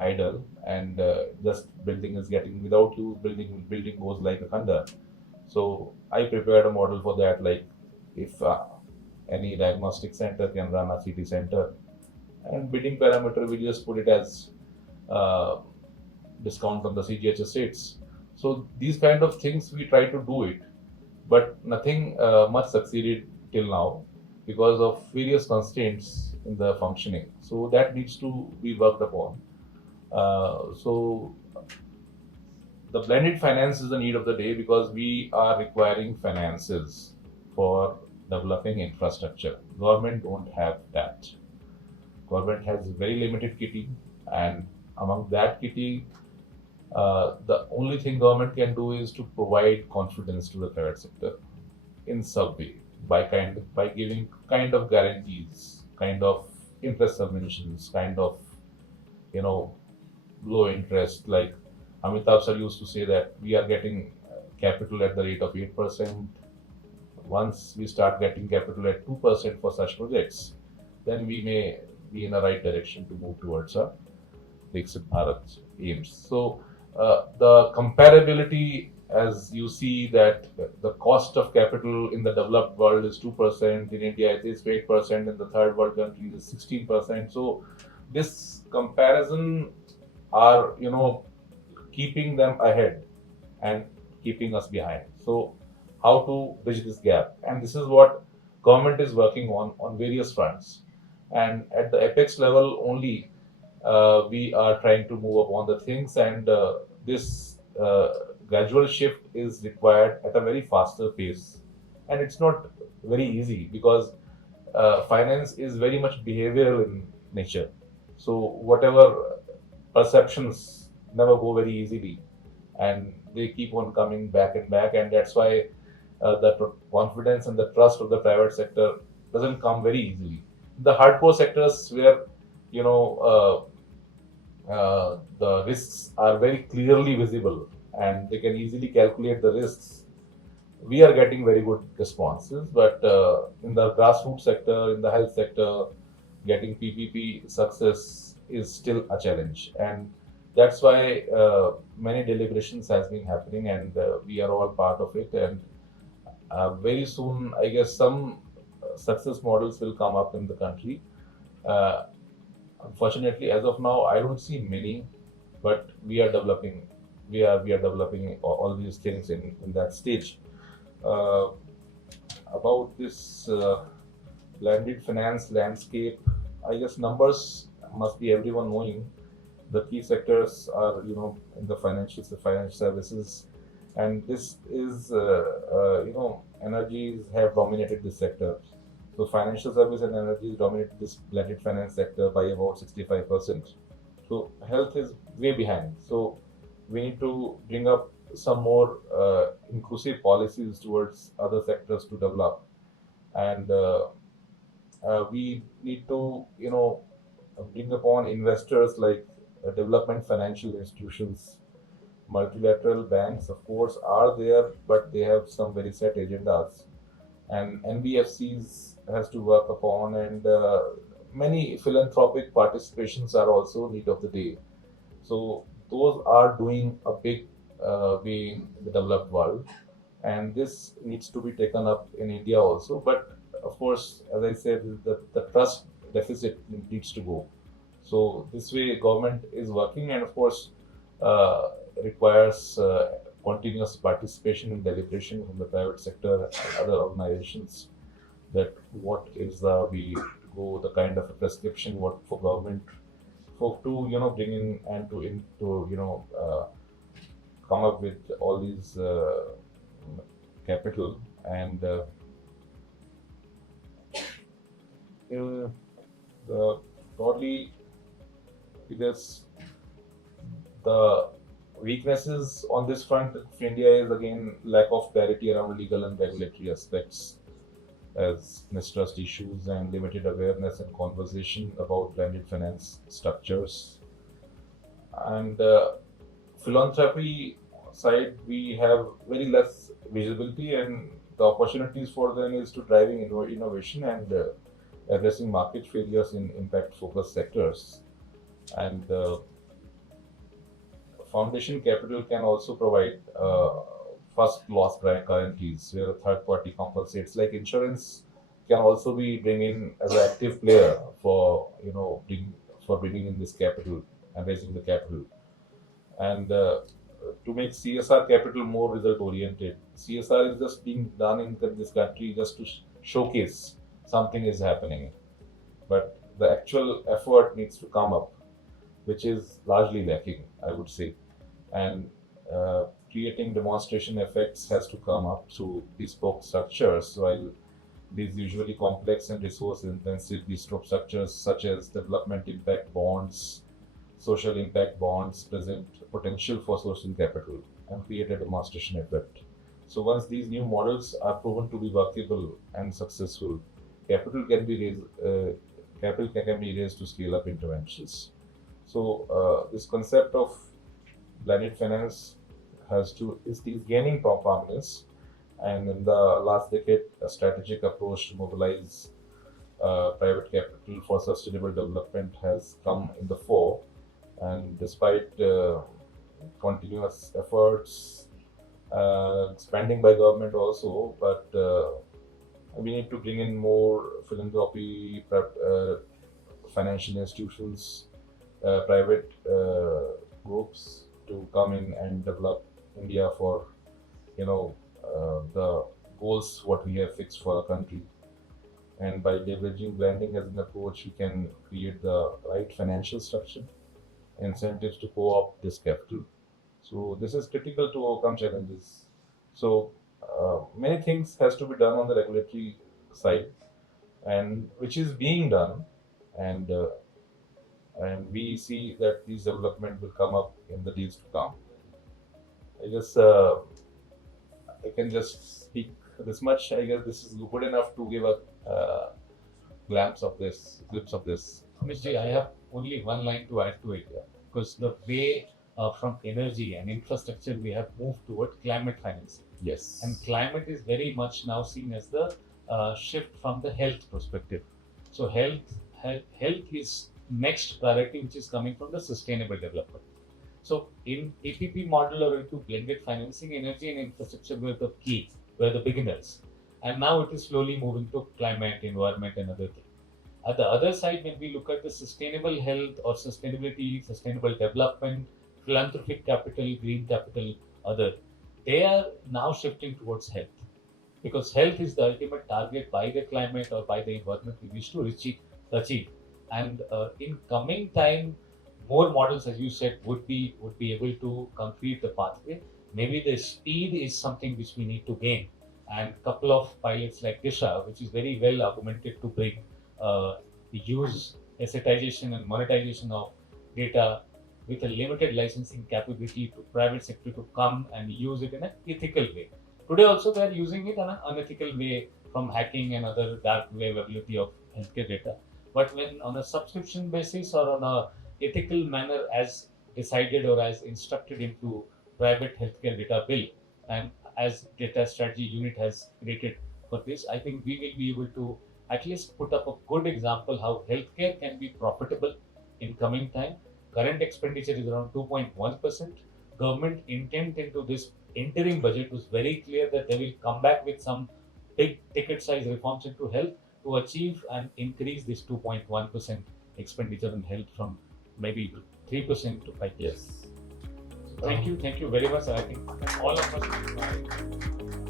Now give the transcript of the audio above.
idle, and just building is getting without use, building goes like a thunder. So I prepared a model for that, like if any diagnostic center can run a city center, and bidding parameter we just put it as uh, discount on the CGHS rates. So these kind of things we try to do it, but nothing much succeeded till now because of various constraints in the functioning. So that needs to be worked upon. So the blended finance is the need of the day because we are requiring finances for developing infrastructure. Government don't have that. Government has very limited kitty, and among that kitty, the only thing government can do is to provide confidence to the private sector in some way by giving kind of guarantees, kind of interest subventions, kind of you know low interest. Like Amitabh sir used to say that we are getting capital at the rate of 8%. Once we start getting capital at 2% for such projects, then we may be in the right direction to move towards a Viksit Bharat aims. So the comparability, as you see that the cost of capital in the developed world is 2%, in India it is 8%, in the third world countries is 16%. So this comparison are keeping them ahead and keeping us behind. So how to bridge this gap? And this is what government is working on various fronts. And at the apex level only, we are trying to move upon the things, and this gradual shift is required at a very faster pace. And it's not very easy because finance is very much behavioral in nature. So whatever perceptions never go very easily, and they keep on coming back and back, and that's why the confidence and the trust of the private sector doesn't come very easily. The hardcore sectors where you know the risks are very clearly visible and they can easily calculate the risks, we are getting very good responses. But in the grassroots sector, in the health sector, getting PPP success is still a challenge, and that's why many deliberations has been happening, and we are all part of it. And very soon, I guess some success models will come up in the country. Uh, Unfortunately, as of now, I don't see many, but we are developing. We are developing all these things in that stage. Uh, about this blended finance landscape, I guess numbers must be everyone knowing. The key sectors are in the financial services, and this is energies have dominated this sector. So financial service and energies dominate this blended finance sector by about 65%. So health is way behind. So we need to bring up some more inclusive policies towards other sectors to develop, and we need to bring upon investors like development financial institutions. Multilateral banks, of course, are there, but they have some very set agendas, and NBFCs has to work upon, and many philanthropic participations are also need of the day. So those are doing a big way in the developed world, and this needs to be taken up in India also. But of course, as I said, the trust deficit needs to go. So this way, government is working, and of course, requires continuous participation in deliberation from the private sector and other organizations. That what is the way to go, the kind of a prescription what for government for to bring in and to come up with all these capital, and the broadly because the weaknesses on this front of India is again lack of clarity around legal and regulatory aspects, as mistrust issues and limited awareness and conversation about blended finance structures. And philanthropy side, we have very less visibility, and the opportunities for them is to driving innovation and addressing market failures in impact focused sectors. And foundation capital can also provide first loss guarantees where a third party compensates. Like insurance can also be bring in as an active player for bringing in this capital and raising the capital. And to make CSR capital more result oriented, CSR is just being done in this country just to showcase something is happening, but the actual effort needs to come up, which is largely lacking, I would say. And creating demonstration effects has to come up through bespoke structures. While these usually complex and resource intensive bespoke structures such as development impact bonds, social impact bonds present potential for social capital and create a demonstration effect. So once these new models are proven to be workable and successful, capital can be raised. Capital can be raised to scale up interventions. So this concept of blended finance is gaining prominence, and in the last decade, a strategic approach to mobilize private capital for sustainable development has come in the fore. And despite continuous efforts, spending by government also, but we need to bring in more philanthropy, financial institutions, private groups to come in and develop India for the goals what we have fixed for our country. And by leveraging blending as an approach, we can create the right financial structure, incentives to co-opt this capital. So this is critical to overcome challenges. So many things has to be done on the regulatory side, and which is being done, and we see that these development will come up in the days to come. I guess I can just speak this much. I guess this is good enough to give a glimpse of this. Amit, I have only one line to add to it, because the way from energy and infrastructure we have moved toward climate financing. Yes. And climate is very much now seen as the shift from the health perspective. So health is next priority, which is coming from the sustainable development. So in PPP model or into blended financing, energy and infrastructure were the key, were the beginners. And now it is slowly moving to climate, environment and other things. At the other side, when we look at the sustainable health or sustainability, sustainable development, philanthropic capital, green capital, other, they are now shifting towards health. Because health is the ultimate target by the climate or by the environment we wish to achieve. And in coming time, more models, as you said, would be able to complete the pathway. Maybe the speed is something which we need to gain. And a couple of pilots like DIISHA, which is very well augmented to bring the use, assetization and monetization of data with a limited licensing capability to private sector to come and use it in an ethical way. Today also they are using it in an unethical way from hacking and other dark web ability of healthcare data. But when on a subscription basis or on a ethical manner as decided or as instructed into private healthcare data bill, and as data strategy unit has created for this, I think we will be able to at least put up a good example how healthcare can be profitable in coming time. Current expenditure is around 2.1%. Government intent into this interim budget was very clear that they will come back with some big ticket size reforms into health to achieve and increase this 2.1% expenditure in health from maybe 3% to 5%. Yes. Thank you very much. I think all of us.